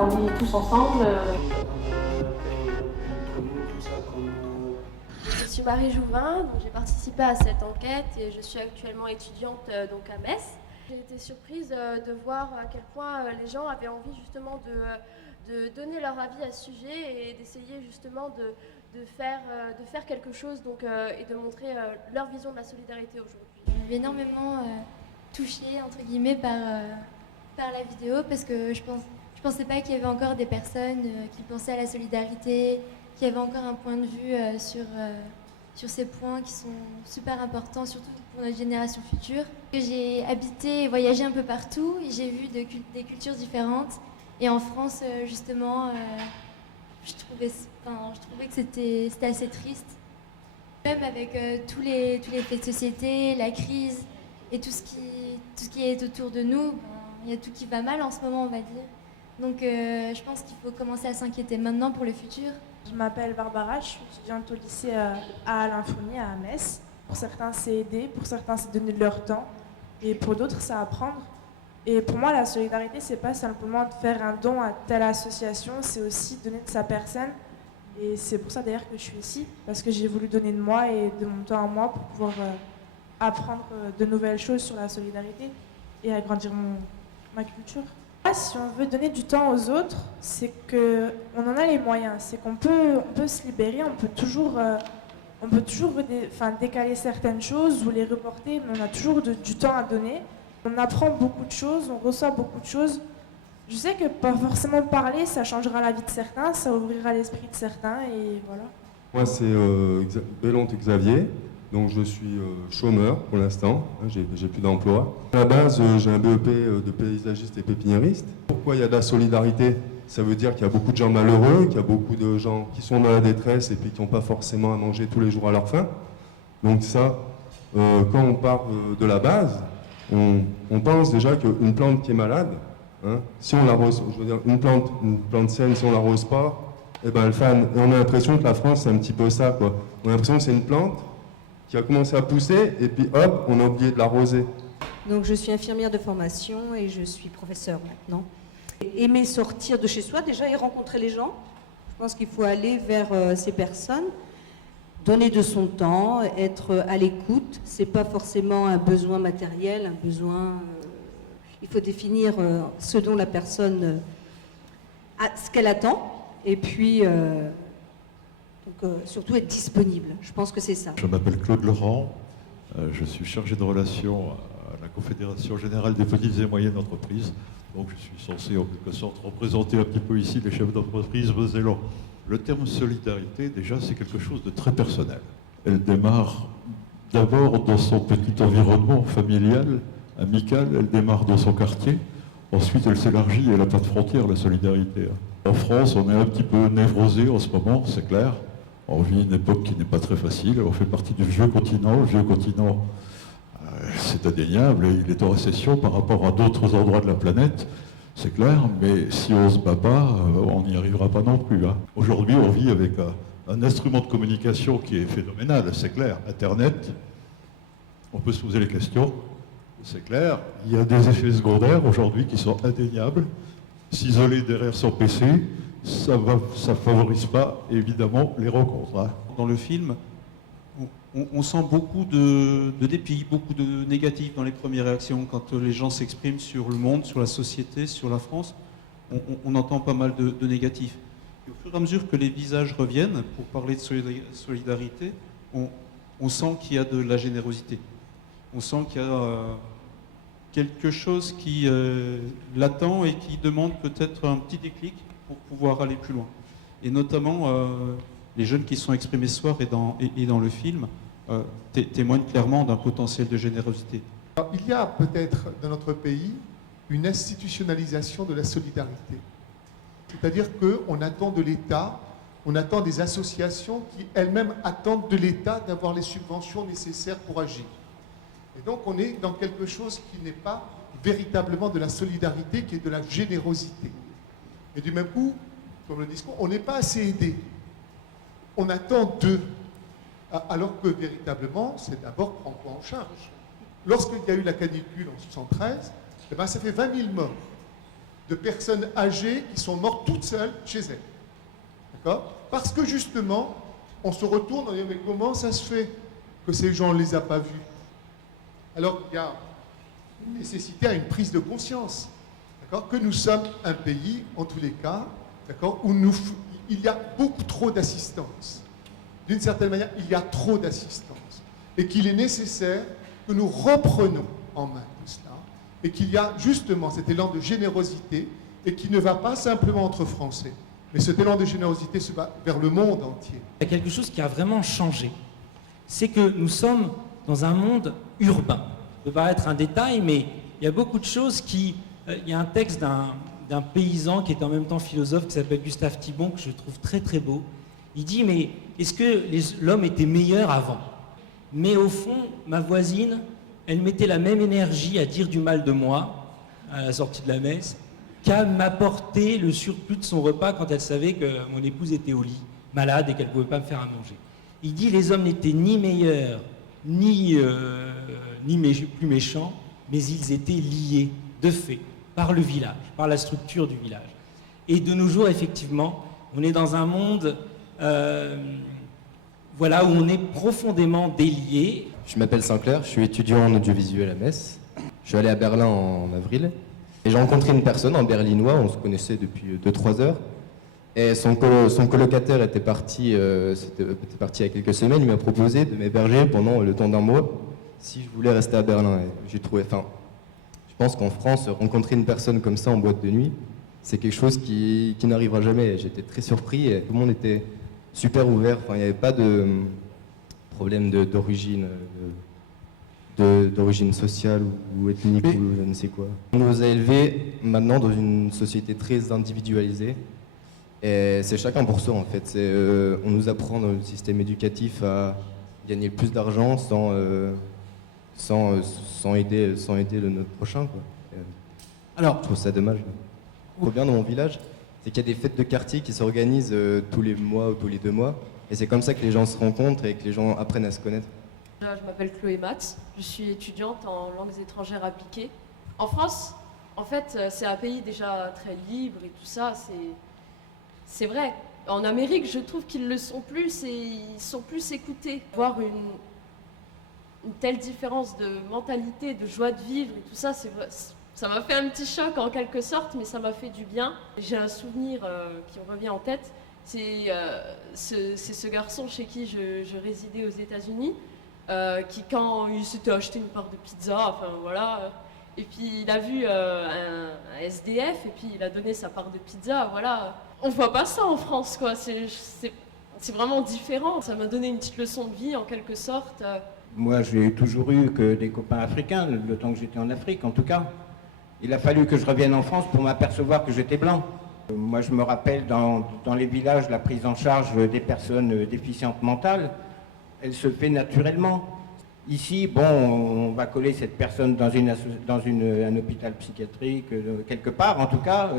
grandi tous ensemble. Je suis Marie Jouvin, donc j'ai participé à cette enquête et je suis actuellement étudiante donc à Metz. J'ai été surprise de voir à quel point les gens avaient envie justement de donner leur avis à ce sujet et d'essayer justement de faire quelque chose donc, et de montrer leur vision de la solidarité aujourd'hui. Je suis énormément touchée entre guillemets par la vidéo parce que je pensais pas qu'il y avait encore des personnes qui pensaient à la solidarité, qu'il y avait encore un point de vue sur ces points qui sont super importants, surtout pour notre génération future. J'ai habité et voyagé un peu partout et j'ai vu des cultures différentes. Et en France, justement, je trouvais que c'était assez triste. Même avec tous les faits de société, la crise et tout ce qui est autour de nous, il y a tout qui va mal en ce moment, on va dire. Donc je pense qu'il faut commencer à s'inquiéter maintenant pour le futur. Je m'appelle Barbara, je suis étudiante au lycée à Alain Fournier à Metz. Pour certains, c'est aider, pour certains, c'est donner de leur temps, et pour d'autres, c'est apprendre. Et pour moi, la solidarité, c'est pas simplement de faire un don à telle association, c'est aussi donner de sa personne. Et c'est pour ça d'ailleurs que je suis ici, parce que j'ai voulu donner de moi et de mon temps à moi pour pouvoir apprendre de nouvelles choses sur la solidarité et agrandir ma culture. Si on veut donner du temps aux autres, c'est qu'on en a les moyens, c'est qu'on peut se libérer, on peut toujours décaler certaines choses ou les reporter, mais on a toujours du temps à donner. On apprend beaucoup de choses, on reçoit beaucoup de choses. Je sais que pas forcément parler, ça changera la vie de certains, ça ouvrira l'esprit de certains, et voilà. Moi, c'est Bélonte Xavier. Donc je suis chômeur pour l'instant, hein, j'ai plus d'emploi. À la base, j'ai un BEP de paysagiste et pépiniériste. Pourquoi il y a de la solidarité? Ça veut dire qu'il y a beaucoup de gens malheureux, qu'il y a beaucoup de gens qui sont dans la détresse et puis qui n'ont pas forcément à manger tous les jours à leur faim. Donc ça, quand on part de la base, on pense déjà qu'une plante qui est malade, hein, si on l'arrose, je veux dire une plante saine, si on l'arrose pas, eh ben elle fane. Et on a l'impression que la France, c'est un petit peu ça, quoi. On a l'impression que c'est une plante qui a commencé à pousser, et puis hop, on a oublié de l'arroser. Donc je suis infirmière de formation et je suis professeure maintenant. Aimer sortir de chez soi déjà et rencontrer les gens. Je pense qu'il faut aller vers ces personnes, donner de son temps, être à l'écoute. C'est pas forcément un besoin matériel, un besoin... il faut définir ce dont la personne ce qu'elle attend, et puis... surtout être disponible, je pense que c'est ça. Je m'appelle Claude Laurent, je suis chargé de relations à la Confédération Générale des Petites et Moyennes Entreprises. Donc je suis censé en quelque sorte représenter un petit peu ici les chefs d'entreprise mosellans. Le terme solidarité, déjà, c'est quelque chose de très personnel. Elle démarre d'abord dans son petit environnement familial, amical, elle démarre dans son quartier. Ensuite, elle s'élargit et elle n'a pas de frontières, la solidarité. En France, on est un petit peu névrosé en ce moment, c'est clair. On vit une époque qui n'est pas très facile. On fait partie du vieux continent. Le vieux continent, c'est indéniable. Il est en récession par rapport à d'autres endroits de la planète. C'est clair. Mais si on ne se bat pas, on n'y arrivera pas non plus. Hein. Aujourd'hui, on vit avec un instrument de communication qui est phénoménal. C'est clair. Internet, on peut se poser les questions. C'est clair. Il y a des effets secondaires aujourd'hui qui sont indéniables. S'isoler derrière son PC, ça ne favorise pas, évidemment, les rencontres. Hein. Dans le film, on sent beaucoup de dépit, beaucoup de négatif dans les premières réactions. Quand les gens s'expriment sur le monde, sur la société, sur la France, on entend pas mal de négatifs. Et au fur et à mesure que les visages reviennent, pour parler de solidarité, on sent qu'il y a de la générosité. On sent qu'il y a quelque chose qui l'attend et qui demande peut-être un petit déclic pour pouvoir aller plus loin. Et notamment, les jeunes qui sont exprimés ce soir et dans le film témoignent clairement d'un potentiel de générosité. Alors, il y a peut-être dans notre pays une institutionnalisation de la solidarité. C'est-à-dire qu'on attend de l'État, on attend des associations qui elles-mêmes attendent de l'État d'avoir les subventions nécessaires pour agir. Et donc on est dans quelque chose qui n'est pas véritablement de la solidarité, qui est de la générosité. Et du même coup, comme le discours, on n'est pas assez aidé. On attend d'eux. Alors que véritablement, c'est d'abord prendre en charge. Lorsqu'il y a eu la canicule en 1973, eh ben, ça fait 20 000 morts. de personnes âgées qui sont mortes toutes seules chez elles. D'accord? Parce que justement, on se retourne, on dit mais comment ça se fait que ces gens ne les a pas vus? Alors il y a une nécessité à une prise de conscience, d'accord, que nous sommes un pays, en tous les cas, d'accord, où il y a beaucoup trop d'assistance. D'une certaine manière, il y a trop d'assistance. Et qu'il est nécessaire que nous reprenons en main tout cela. Et qu'il y a justement cet élan de générosité, et qui ne va pas simplement entre Français, mais cet élan de générosité se va vers le monde entier. Il y a quelque chose qui a vraiment changé. C'est que nous sommes dans un monde urbain. Ça peut paraître un détail, mais il y a beaucoup de choses qui... il y a un texte d'un paysan qui est en même temps philosophe, qui s'appelle Gustave Thibon, que je trouve très très beau. Il dit, mais est-ce que l'homme était meilleur avant? Mais au fond, ma voisine, elle mettait la même énergie à dire du mal de moi, à la sortie de la messe, qu'à m'apporter le surplus de son repas quand elle savait que mon épouse était au lit, malade et qu'elle ne pouvait pas me faire à manger. Il dit, les hommes n'étaient ni meilleurs, ni plus méchants, mais ils étaient liés, de fait, par le village, par la structure du village. Et de nos jours, effectivement, on est dans un monde voilà, où on est profondément déliés. Je m'appelle Sinclair, je suis étudiant en audiovisuel à Metz. Je suis allé à Berlin en avril et j'ai rencontré une personne, un berlinois, on se connaissait depuis 2-3 heures. Et son colocataire était parti il y a quelques semaines, il m'a proposé de m'héberger pendant le temps d'un mois si je voulais rester à Berlin. Et j'ai trouvé, je pense qu'en France, rencontrer une personne comme ça en boîte de nuit, c'est quelque chose qui n'arrivera jamais. J'étais très surpris et tout le monde était super ouvert. Enfin, il n'y avait pas de problème d'origine sociale ou ethnique ou je ne sais quoi. On nous a élevés maintenant dans une société très individualisée. Et c'est chacun pour soi en fait. On nous apprend dans le système éducatif à gagner le plus d'argent sans aider notre prochain, quoi. Alors, je trouve ça dommage. Ce qui est bien dans mon village, c'est qu'il y a des fêtes de quartier qui s'organisent tous les mois ou tous les 2 mois. Et c'est comme ça que les gens se rencontrent et que les gens apprennent à se connaître. Je m'appelle Chloé Matz, je suis étudiante en langues étrangères appliquées. En France, en fait, c'est un pays déjà très libre et tout ça, c'est vrai. En Amérique, je trouve qu'ils le sont plus et ils sont plus écoutés. Voir une telle différence de mentalité, de joie de vivre et tout ça, c'est vrai. Ça m'a fait un petit choc en quelque sorte, mais ça m'a fait du bien. J'ai un souvenir qui me revient en tête, c'est ce garçon chez qui je résidais aux États-Unis, qui quand il s'était acheté une part de pizza, enfin voilà, et puis il a vu un SDF et puis il a donné sa part de pizza, voilà. On voit pas ça en France, quoi. C'est vraiment différent. Ça m'a donné une petite leçon de vie en quelque sorte. Moi, j'ai toujours eu que des copains africains, le temps que j'étais en Afrique en tout cas. Il a fallu que je revienne en France pour m'apercevoir que j'étais blanc. Moi, je me rappelle dans les villages, la prise en charge des personnes déficientes mentales, elle se fait naturellement. Ici, bon, on va coller cette personne dans un hôpital psychiatrique, quelque part en tout cas,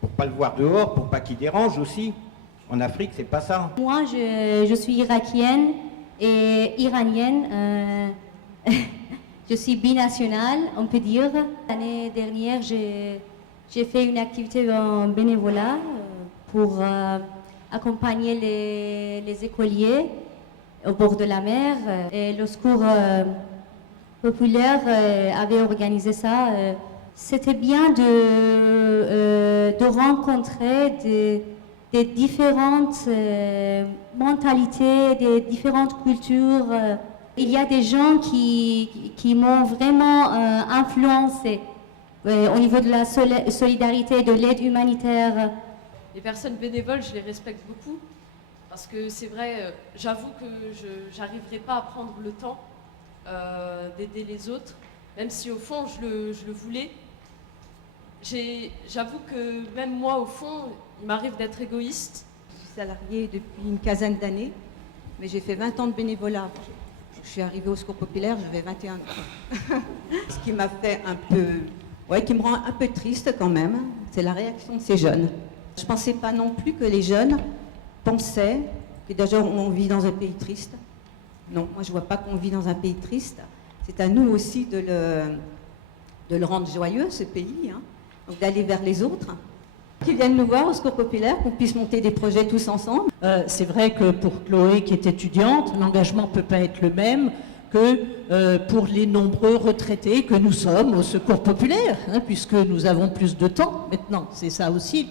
pour pas le voir dehors, pour pas qu'il dérange aussi. En Afrique, c'est pas ça. Moi, je suis irakienne et iranienne. Je suis binationale, on peut dire. L'année dernière, j'ai fait une activité en bénévolat pour accompagner les écoliers au bord de la mer. Et le secours populaire avait organisé ça. C'était bien de rencontrer des différentes mentalités, des différentes cultures. Il y a des gens qui m'ont vraiment influencée au niveau de la solidarité, de l'aide humanitaire. Les personnes bénévoles, je les respecte beaucoup parce que c'est vrai, j'avoue que je n'arriverai pas à prendre le temps d'aider les autres, même si au fond je le voulais. J'avoue que même moi, au fond, il m'arrive d'être égoïste. Je suis salariée depuis une quinzaine d'années, mais j'ai fait 20 ans de bénévolat. Je suis arrivée au Secours populaire, j'avais 21 ans. Ce qui m'a fait qui me rend un peu triste quand même, c'est la réaction de ces jeunes. Je ne pensais pas non plus que les jeunes pensaient que déjà on vit dans un pays triste. Non, moi je ne vois pas qu'on vit dans un pays triste. C'est à nous aussi de le rendre joyeux, ce pays. Hein. donc d'aller vers les autres, qu'ils viennent nous voir au Secours populaire, qu'on puisse monter des projets tous ensemble. C'est vrai que pour Chloé qui est étudiante, l'engagement ne peut pas être le même que pour les nombreux retraités que nous sommes au Secours populaire, hein, puisque nous avons plus de temps maintenant. C'est ça aussi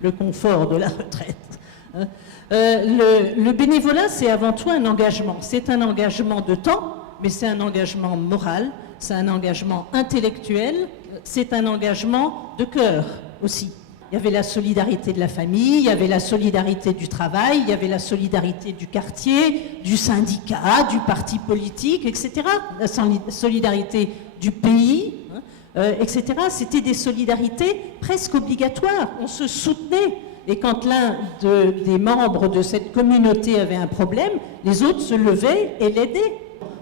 le confort de la retraite. Hein. Le bénévolat, c'est avant tout un engagement. C'est un engagement de temps, mais c'est un engagement moral, c'est un engagement intellectuel, c'est un engagement de cœur aussi. Il y avait la solidarité de la famille, il y avait la solidarité du travail, il y avait la solidarité du quartier, du syndicat, du parti politique, etc. La solidarité du pays, etc. C'était des solidarités presque obligatoires. On se soutenait. Et quand l'un des membres de cette communauté avait un problème, les autres se levaient et l'aidaient.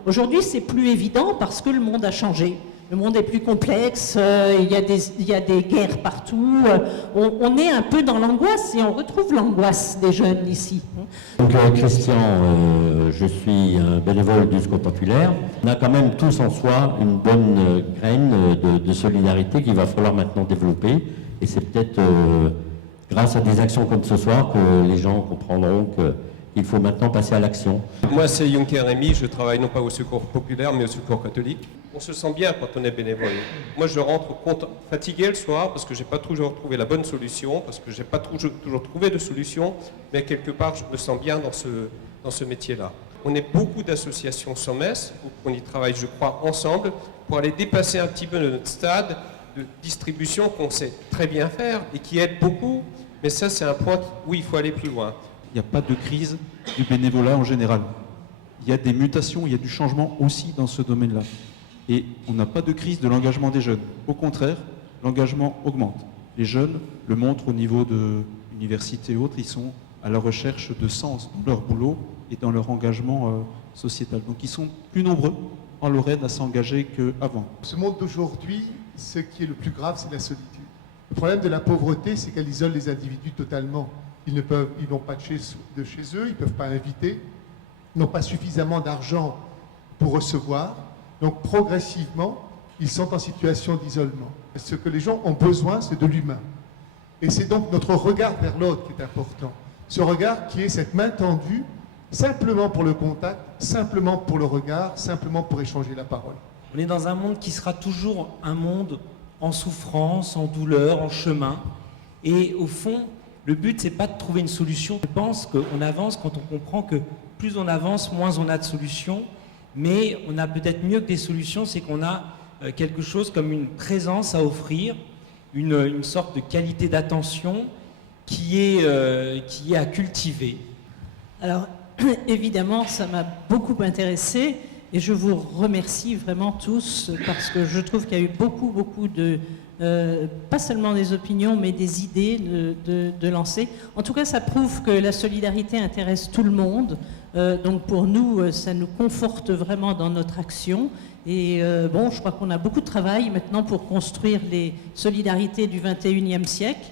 Aujourd'hui, c'est plus évident parce que le monde a changé. Le monde est plus complexe, il y a des guerres partout. On est un peu dans l'angoisse et on retrouve l'angoisse des jeunes ici. Donc Christian, je suis un bénévole du Secours populaire. On a quand même tous en soi une bonne graine de solidarité qu'il va falloir maintenant développer. Et c'est peut-être grâce à des actions comme ce soir que les gens comprendront qu'il faut maintenant passer à l'action. Moi, c'est Juncker Rémy, je travaille non pas au Secours populaire, mais au Secours catholique. On se sent bien quand on est bénévole. Moi, je rentre fatigué le soir parce que je n'ai pas toujours trouvé la bonne solution, parce que je n'ai pas toujours trouvé de solution, mais quelque part, je me sens bien dans ce métier-là. On est beaucoup d'associations sur Metz, on y travaille, je crois, ensemble, pour aller dépasser un petit peu notre stade de distribution qu'on sait très bien faire et qui aide beaucoup, mais ça, c'est un point où il faut aller plus loin. Il n'y a pas de crise du bénévolat en général. Il y a des mutations, il y a du changement aussi dans ce domaine-là. Et on n'a pas de crise de l'engagement des jeunes. Au contraire, l'engagement augmente. Les jeunes le montrent au niveau de l'université et autres, ils sont à la recherche de sens dans leur boulot et dans leur engagement sociétal. Donc ils sont plus nombreux en Lorraine à s'engager qu'avant. Ce monde d'aujourd'hui, ce qui est le plus grave, c'est la solitude. Le problème de la pauvreté, c'est qu'elle isole les individus totalement. Ils n'ont pas de chez eux, ils ne peuvent pas inviter, ils n'ont pas suffisamment d'argent pour recevoir. Donc progressivement, ils sont en situation d'isolement. Ce que les gens ont besoin, c'est de l'humain. Et c'est donc notre regard vers l'autre qui est important. Ce regard qui est cette main tendue, simplement pour le contact, simplement pour le regard, simplement pour échanger la parole. On est dans un monde qui sera toujours un monde en souffrance, en douleur, en chemin. Et au fond, le but, c'est pas de trouver une solution. Je pense qu'on avance quand on comprend que plus on avance, moins on a de solutions. Mais on a peut-être mieux que des solutions, c'est qu'on a quelque chose comme une présence à offrir, une sorte de qualité d'attention qui est à cultiver. Alors, évidemment, ça m'a beaucoup intéressée et je vous remercie vraiment tous parce que je trouve qu'il y a eu beaucoup de... pas seulement des opinions, mais des idées de lancer. En tout cas, ça prouve que la solidarité intéresse tout le monde. Donc pour nous, ça nous conforte vraiment dans notre action. Et bon, je crois qu'on a beaucoup de travail maintenant pour construire les solidarités du XXIe siècle.